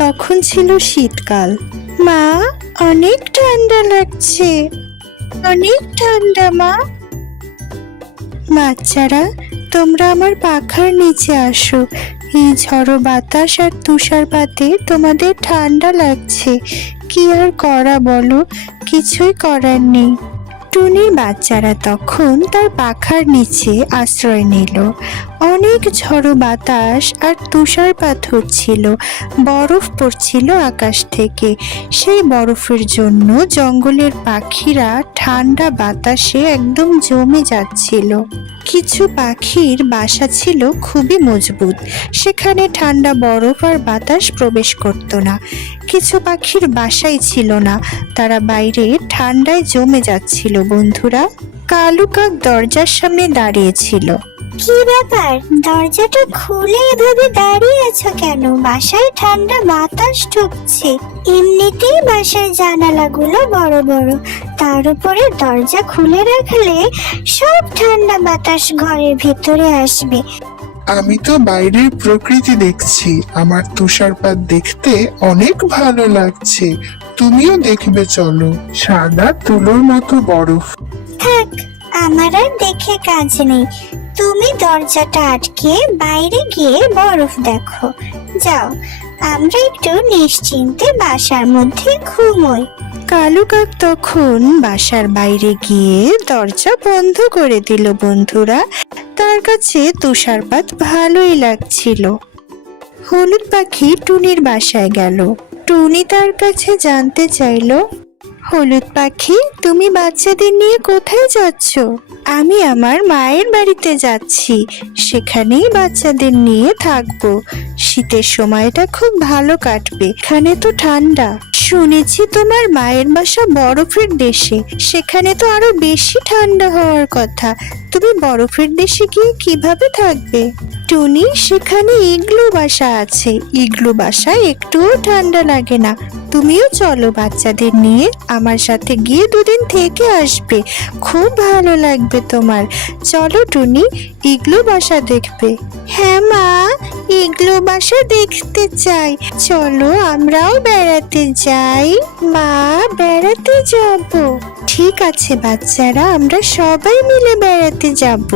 তখন ছিল শীতকাল। মা, অনেক ঠান্ডা লাগছে, অনেক ঠান্ডা মা। বাচ্চারা, তোমরা আমার পাখার নিচে আসো। এই ঝড়ো বাতাস আর তুষারপাতে তোমাদের ঠান্ডা লাগছে। কি আর করা বলো, কিছুই করার নেই। টুনির বাচ্চারা তখন তার পাখার নিচে আশ্রয় নিল। অনেক ঝড়ো বাতাস আর তুষারপাত হচ্ছিল, বরফ পড়ছিল আকাশ থেকে। সেই বরফের জন্য জঙ্গলের পাখিরা ঠান্ডা বাতাসে একদম জমে যাচ্ছিল। কিছু পাখির বাসা ছিল খুবই মজবুত, সেখানে ঠান্ডা বরফ আর বাতাস প্রবেশ করত না। কিছু পাখির বাসাই ছিল না, তারা বাইরে ঠান্ডায় জমে যাচ্ছিল। বন্ধুরা, কালু কাক দরজার সামনে দাঁড়িয়েছিল। কি ব্যাপার, দরজাটা খুলে এভাবে দাঁড়িয়ে আছো কেন? বাসায় ঠান্ডা বাতাস ঢুকছে। এমনিতেই বাসার জানালাগুলো বড় বড়, তার উপরে দরজা খুলে রাখলে সব ঠান্ডা বাতাস ঘরের ভিতরে আসবে। আমি তো বাইরের প্রকৃতি দেখছি, আমার তুষারপাত দেখতে অনেক ভালো লাগছে। তুমিও দেখবে চলো, সাদা তুলোর মতো বরফ। থাক, আমার আর দেখে কাজ নেই। তুমি দরজাটা আটকে বাইরে গিয়ে বরফ দেখো। যাও, আমরা একটু নিশ্চিন্তে বাসার মধ্যে ঘুমোই। কালু কাক তখন বাসার বাইরে গিয়ে দরজা বন্ধ করে দিল। বন্ধুরা, তার কাছে তুষারপাত ভালোই লাগছিল। হলুদ পাখি টুনির বাসায় গেল। টুনি তার কাছে জানতে চাইলো, হলুদ পাখি, তুমি বাচ্চাদের নিয়ে কোথায় যাচ্ছ? আমি আমার মায়ের বাড়িতে যাচ্ছি, সেখানেই বাচ্চাদের নিয়ে থাকবো। শীতের সময়টা খুব ভালো কাটবে, এখানে তো ঠান্ডা। শুনেছি তোমার মায়ের বাসা বরফের দেশে, সেখানে তো আরো বেশি ঠান্ডা হওয়ার কথা। তুমি বরফের দেশে গিয়ে কিভাবে থাকবে? টুনি, সেখানে ইগলু বাসা আছে। ইগলু বাসায় একটুও ঠান্ডা লাগে না। তুমিও চলো, বাচ্চাদের নিয়ে আমার সাথে গিয়ে দুদিন থেকে আসবে, খুব ভালো লাগবে তোমার। চলো টুনি, ইগলু বাসা দেখবে। হ্যাঁ মা, ইগলু বাসা দেখতে চাই, চলো আমরাও বেড়াতে যাই। মা, বেড়াতে যাব। ঠিক আছে বাচ্চারা, আমরা সবাই মিলে বেড়াতে যাব।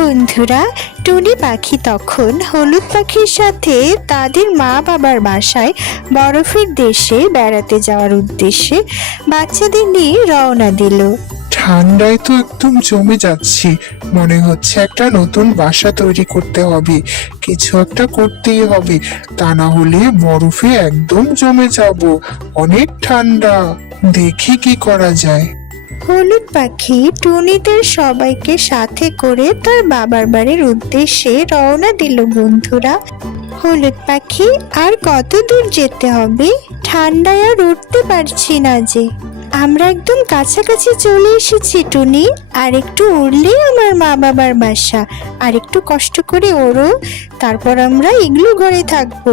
বন্ধুরা, টুনি পাখি তখন হলুদ পাখির সাথে তাদের মা বাবার বাসায় বরফের দেশে বেড়াতে যাওয়ার উদ্দেশ্যে বাচ্চাদের নিয়ে রওনা দিল। ঠান্ডায় তো একদম জমে যাচ্ছি, মনে হচ্ছে একটা নতুন বাসা তৈরি করতে হবে। কিছু একটা করতেই হবে, তা না হলে বরফে একদম জমে যাব। অনেক ঠান্ডা, দেখি কি করা যায়। হলুদ পাখি টুনিদের সবাইকে সাথে করে তার বাবার বাড়ির উদ্দেশ্যে রওনা দিল। বন্ধুরা, হলুদ পাখি, আর কত দূর যেতে হবে? ঠান্ডায় আর উঠতে পারছি না যে। আমরা একদম কাছাকাছি চলে এসেছি টুনি, আর একটু উড়লেই আমার মা বাবার বাসা। আর একটু কষ্ট করে ওড়ো, তারপর আমরা ইগলু ঘরে থাকবো।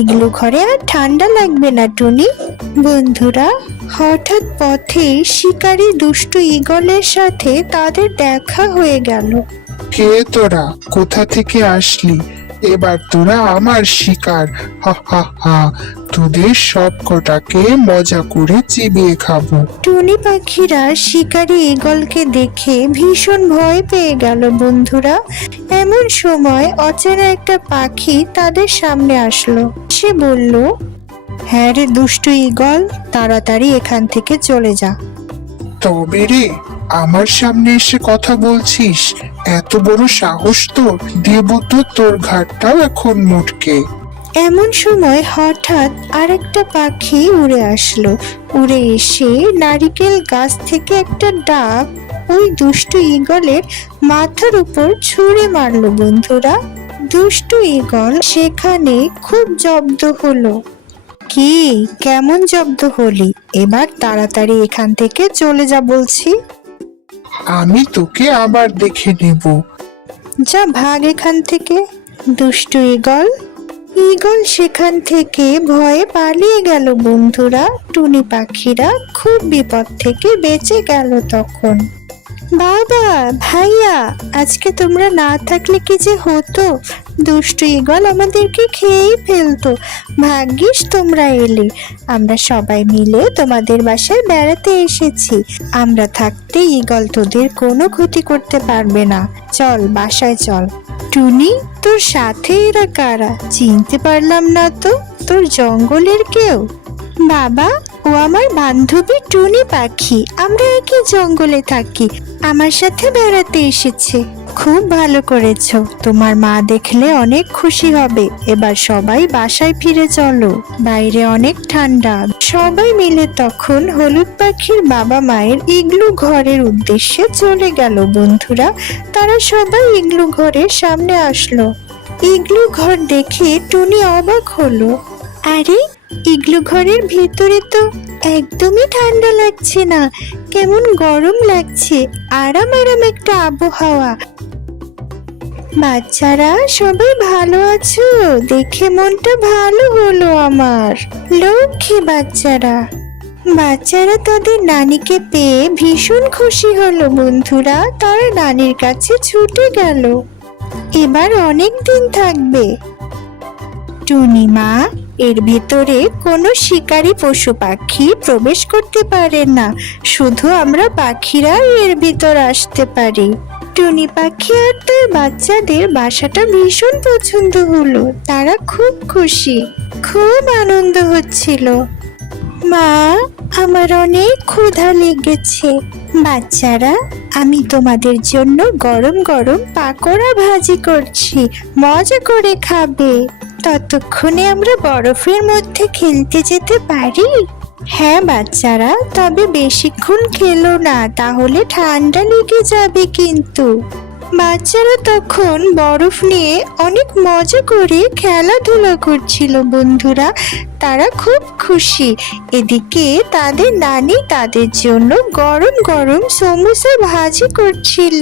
ইগলু ঘরে আর ঠান্ডা লাগবে না টুনি। বন্ধুরা, হঠাৎ পথে শিকারী দুষ্টু ঈগলের সাথে তাদের দেখা হয়ে গেল। কে তোরা, কোথা থেকে আসলি? এবার তোরা আমার শিকার। হা হা হা, তোদের সব কটাকে মজা করে চিবিয়ে খাবো। টুনি পাখিরা শিকারী ঈগলকে দেখে ভীষণ ভয় পেয়ে গেল। বন্ধুরা, এমন সময় অচেনা একটা পাখি তাদের সামনে আসলো। সে বলল, হ্যাঁ রে দুষ্টু ঈগল, তাড়াতাড়ি এখান থেকে চলে যা। তবে রে, আমার সামনে এসে কথা বলছিস? এত বড় সাহস তোর, দেব তো তোর ঘাটটাও এখন মুটকে। এমন সময় হঠাৎ আরেকটা পাখি উড়ে আসলো। উড়ে এসে নারিকেল গাছ থেকে একটা ডাব ওই দুষ্টু ঈগলের মাথার উপর ছুঁড়ে মারলো। বন্ধুরা, দুষ্টু ঈগল সেখানে খুব জব্দ হলো। কি, কেমন জব্দ হলি? এবার তাড়াতাড়ি এখান থেকে চলে যা বলছি। আমি তোকে আবার দেখে নেব। যা, ভাগ এখান থেকে। দুষ্টু ঈগল ঈগল সেখান থেকে ভয়ে পালিয়ে গেল। বন্ধুরা, টুনি পাখিরা খুব বিপদ থেকে বেঁচে গেল তখন। বাবা, ভাইয়া, আজকে তোমরা না থাকলে কি যে হতো। দুষ্টু ঈগল আমাদেরকে খেয়েই ফেলতো। ভাগ্যিস তোমরা এলে। আমরা সবাই মিলে তোমাদের বাসায় বেড়াতে এসেছি। আমরা থাকতে ঈগল তোদের কোনো ক্ষতি করতে পারবে না। চল, বাসায় চল। টুনি, তোর সাথে এরা কারা? চিনতে পারলাম না তো। তোর জঙ্গলের কেউ? বাবা, ও আমার বান্ধবী টুনি পাখি। আমরা একই জঙ্গলে থাকি। আমার সাথে বেড়াতে এসেছে। খুব ভালো করেছো। তোমার মা দেখলে অনেক খুশি হবে। এবার সবাই বাসায় ফিরে চলো, বাইরে অনেক ঠান্ডা। সবাই মিলে তখন হলুদ পাখির বাবা মায়ের ইগলু ঘরের উদ্দেশ্যে চলে গেল বন্ধুরা। তারা সবাই ইগলু ঘরের সামনে আসলো। ইগলু ঘর দেখে টুনি অবাক হলো। আরে, ইগলু ঘরের ভেতরে তো একদমই ঠান্ডা লাগছে না, কেমন গরম লাগছে। আরাম আরাম একটা আবহাওয়া। বাচ্চারা সবাই ভালো আছো? দেখে মনটা ভালো হলো আমার। লক্ষ্মী বাচ্চারা। বাচ্চারা তাদের নানিকে পেয়ে ভীষণ খুশি হলো বন্ধুরা। তারা নানির কাছে ছুটে গেল। এবার অনেক দিন থাকবে। টুনি মা, এর ভেতরে কোনো শিকারী পশু পাখি প্রবেশ করতে পারে না। শুধু আমরা পাখিরা এর ভিতর আসতে পারি। টুনি পাখি আর তার বাচ্চাদের বাসাটা ভীষণ পছন্দ হলো। তারা খুব খুশি, খুব আনন্দ হচ্ছিল। মা, আমার অনেক ক্ষুধা লেগেছে। বাচ্চারা, আমি তোমাদের জন্য গরম গরম পাকোড়া ভাজি করছি, মজা করে খাবে। ততক্ষণে আমরা বরফের মধ্যে খেলতে যেতে পারি? হ্যাঁ বাচ্চারা, তবে বেশিক্ষণ খেলো না, তাহলে ঠান্ডা লেগে যাবে কিন্তু। বাচ্চারা তখন বরফ নিয়ে অনেক মজা করে খেলাধুলা করছিল বন্ধুরা। তারা খুব খুশি। এদিকে তাদের নানি তাদের জন্য গরম গরম সমোসা ভাজি করছিল।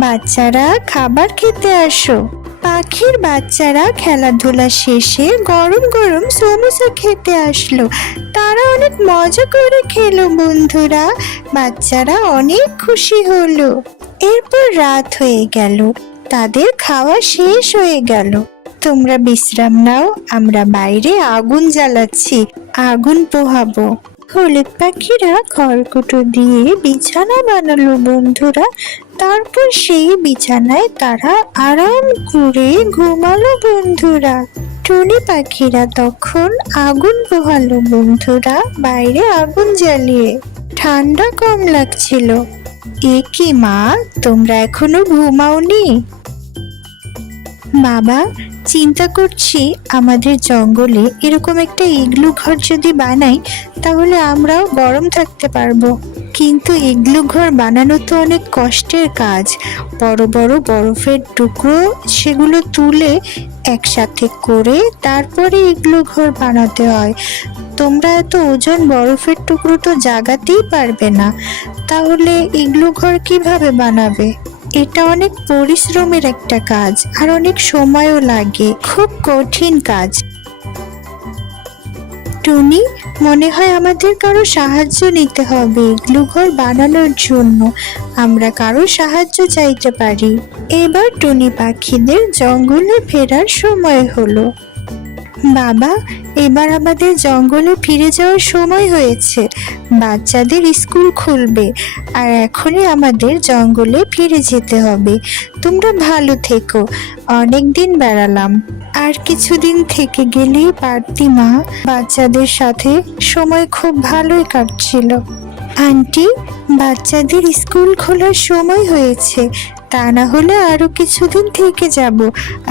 বাচ্চারা, খাবার খেতে আসো। পাখির বাচ্চারা খেলাধুলা শেষে গরম গরম সমোসা খেতে আসলো। তারা অনেক মজা করে খেলো বন্ধুরা। বাচ্চারা অনেক খুশি হলো। এরপর রাত হয়ে গেল। তাদের খাওয়া শেষ হয়ে গেল। তোমরা বিশ্রাম নাও, আমরা বাইরে আগুন জ্বালাচ্ছি, আগুন পোহাবো। হলুদ পাখিরা খড়কুটো দিয়ে বিছানা বানালো বন্ধুরা। তারপর সেই বিছানায় তারা আরাম করে ঘুমালো বন্ধুরা। টুনি পাখিরা তখন আগুন পোহালো বন্ধুরা, বাইরে আগুন জ্বালিয়ে। ঠান্ডা কম লাগছিল। এ কি মা, তোমরা এখনো ঘুমাওনি? বাবা, চিন্তা করছি আমাদের জঙ্গলে এরকম একটা ইগলু ঘর যদি বানাই, তাহলে আমরাও গরম থাকতে পারবো। কিন্তু ইগলু ঘর বানানো তো অনেক কষ্টের কাজ। বড় বড় বরফের টুকরো সেগুলো তুলে একসাথে করে তারপরে ইগলু ঘর বানাতে হয়। তোমরা এত ওজন বরফের টুকরো তো জাগাতেই পারবে না, তাহলে ইগলু ঘর কিভাবে বানাবে? এটা অনেক পরিশ্রমের একটা কাজ, আর অনেক সময়ও লাগে। খুব কঠিন কাজ। টুনি, মনে হয় আমাদের কারো সাহায্য নিতে হবে ইগলু ঘর বানানোর জন্য। আমরা কারো সাহায্য চাইতে পারি। এবার টুনি পাখিদের জঙ্গলে ফেরার সময় হলো। বাবা, এবার আমাদের জঙ্গলে ফিরে যাওয়ার সময় হয়েছে। বাচ্চাদের স্কুল খুলবে, আর এখনই আমাদের জঙ্গলে ফিরে যেতে হবে। তোমরা ভালো থেকো। অনেক দিন বেড়ালাম, আর কিছুদিন থেকে গেলেই পারতি মা। বাচ্চাদের সাথে সময় খুব ভালোই কাটছিল। আন্টি, বাচ্চাদের স্কুল খোলার সময় হয়েছে। তা না হলে আরো কিছুদিন থেকে যাব।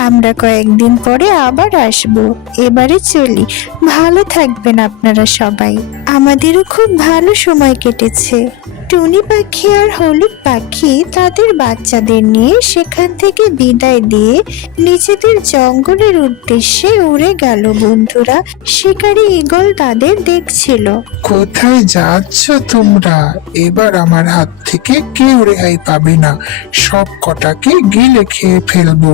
আমরা কয়েকদিন পরে আবার আসব। এবারে চলি। ভালো থাকবেন আপনারা সবাই। আমাদেরও খুব ভালো সময় কেটেছে। টুনি পাখি আর হলুদ পাখি তাদের বাচ্চাদের নিয়ে সেখান থেকে বিদায় দিয়ে নিজেদের জঙ্গলের উদ্দেশ্যে উড়ে গেল বন্ধুরা। শিকারী ঈগল তাদের দেখছিল। কোথায় যাচ্ছ তোমরা? এবার আমার হাত থেকে কেউ রেহাই পাবে না। সব কটাকে গিলে খেয়ে ফেলবো।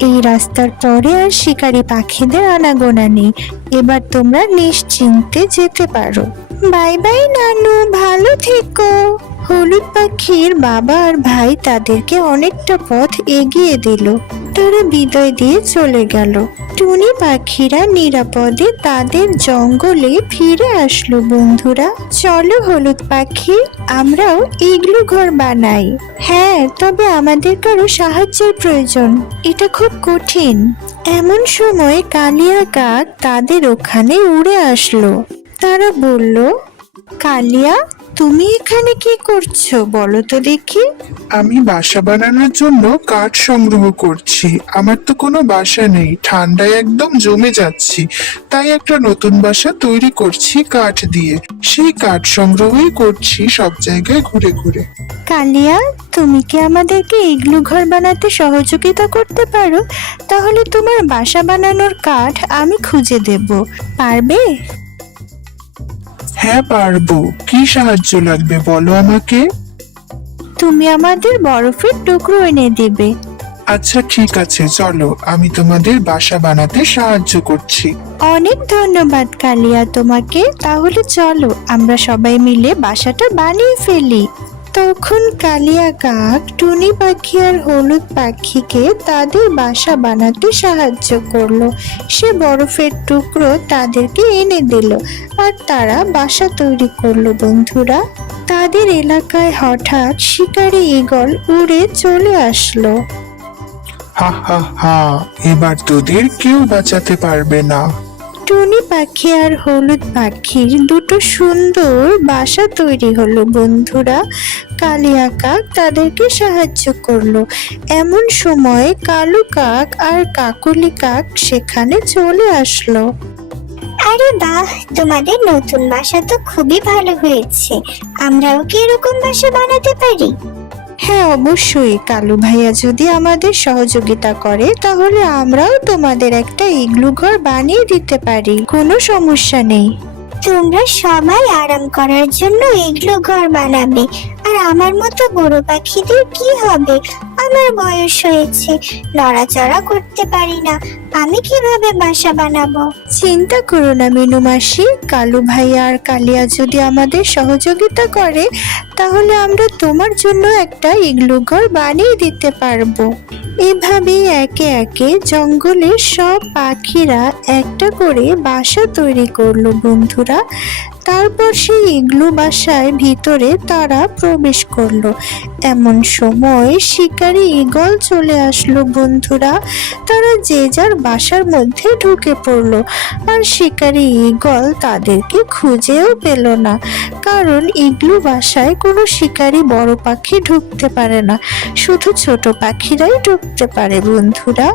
এই রাস্তার পরে আর শিকারী পাখিদের আনাগোনা নেই। এবার তোমরা নিশ্চিন্তে যেতে পারো। বাই বাই নানু, ভালো থেকো। হলুদ পাখির বাবা আর ভাই তাদেরকে অনেকটা পথ এগিয়ে দিল। তারা বিদায় দিয়ে চলে গেল। টুনি পাখিরা নিরাপদে তাদের জঙ্গলে ফিরে আসলো। বন্ধুরা, চলো হলুদ পাখি, আমরাও ইগলু ঘর বানাই। হ্যাঁ, তবে আমাদের কারো সাহায্যের প্রয়োজন, এটা খুব কঠিন। এমন সময় কালিয়া কাক তাদের ওখানে উড়ে আসলো। তারা বলল, কালিয়া, তুমি এখানে কি করছো বলো তো দেখি? আমি বাসা বানানোর জন্য কাঠ সংগ্রহ করছি। আমার তো কোনো বাসা নেই, ঠান্ডায় একদম জমে যাচ্ছি, তাই একটা নতুন বাসা তৈরি করছি কাঠ দিয়ে। সেই কাঠ সংগ্রহই করছি সব জায়গায় ঘুরে ঘুরে। কালিয়া, তুমি কি আমাদেরকে ইগলু ঘর বানাতে সহযোগিতা করতে পারো? তাহলে তোমার বাসা বানানোর কাঠ আমি খুঁজে দেব, পারবে? হ্যাঁ পারবো। কি সাহায্য লাগবে বলো আমাকে। তুমি আমাদের বরফের টুকরো এনে দেবে। আচ্ছা ঠিক আছে, চলো আমি তোমাদের বাসা বানাতে সাহায্য করছি। অনেক ধন্যবাদ কালিয়া তোমাকে। তাহলে চলো আমরা সবাই মিলে বাসাটা বানিয়ে ফেলি। তখন কালিয়া কাক টুনি পাখি আর হলুদ পাখিকে তাদের বাসা বানাতে সাহায্য করলো। সে বরফের টুকরো তাদেরকে এনে দিল আর তারা বাসা তৈরি করলো। বন্ধুরা, তাদের এলাকায় হঠাৎ শিকারী ঈগল উড়ে চলে আসলো। হা হা হা, এবার তোদের কেউ বাঁচাতে পারবে না। টুনি পাখি আর হলুদ পাখির দুটো সুন্দর বাসা তৈরি হলো। বন্ধুরা, কালিয়া কাক তাদেরকে সাহায্য করলো। এমন সময় কালু কাক আর কাকলি কাক সেখানে চলে আসলো। আরে বাহ, তোমাদের নতুন বাসা তো খুবই ভালো হয়েছে। আমরাও কি এরকম বাসা বানাতে পারি? হ্যাঁ, অবশ্যই। কালু ভাইয়া যদি আমাদের সহযোগিতা করে তাহলে আমরাও তোমাদের একটা ইগলু ঘর বানিয়ে দিতে পারি, কোনো সমস্যা নেই। তোমরা সবাই আরাম করার জন্য এগুলো ঘর বানাবে, আর আমার মতো বড় পাখিদের কি হবে? আমার বয়স হয়েছে, নড়াচড়া করতে পারি না, আমি কিভাবে বাসা বানাবো? চিন্তা করো না মিনু মাসি, কালু ভাইয়া আর কালিয়া যদি আমাদের সহযোগিতা করে তাহলে আমরা তোমার জন্য একটা ইগলু ঘর বানিয়ে দিতে পারবো। এভাবেই একে একে জঙ্গলের সব পাখিরা একটা করে বাসা তৈরি করলো। বন্ধুরা, তারপর সেই ইগলু বাসার ভিতরে তারা প্রবেশ করলো। এমন সময় শিকারী ঈগল চলে আসলো। বন্ধুরা, তারা যে যার বাসার মধ্যে ঢুকে পড়লো, আর শিকারী ঈগল তাদেরকে খুঁজেও পেল না, কারণ ইগলু বাসায় কোনো শিকারী বড় পাখি ঢুকতে পারে না, শুধু ছোট পাখিরাই ঢুকতে পারে। বন্ধুরা,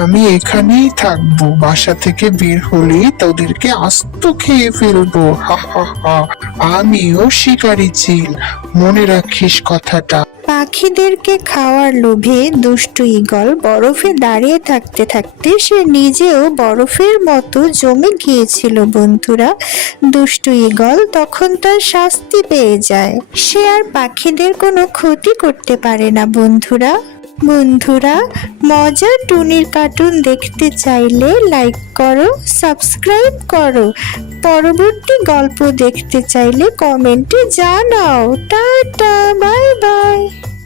আমি এখানেই থাকবো, বাসা থেকে বের হলে তোদেরকে আস্ত খেয়ে ফেলবো। হা হা হা, আমিও শিকারী চিল, মনে রাখিস কথাটা। পাখিদেরকে খাওয়ার লোভে দুষ্টু ঈগল বরফে দাঁড়িয়ে থাকতে থাকতে সে নিজেও বরফের মতো জমে গিয়েছিল। বন্ধুরা, দুষ্টু ঈগল তখন তার শাস্তি পেয়ে যায়। সে আর পাখিদের কোনো ক্ষতি করতে পারে না। বন্ধুরা, মজার টুনির কার্টুন দেখতে চাইলে লাইক করো, সাবস্ক্রাইব করো। পরবর্তী গল্প দেখতে চাইলে কমেন্টে জানাও। Tata, bye bye.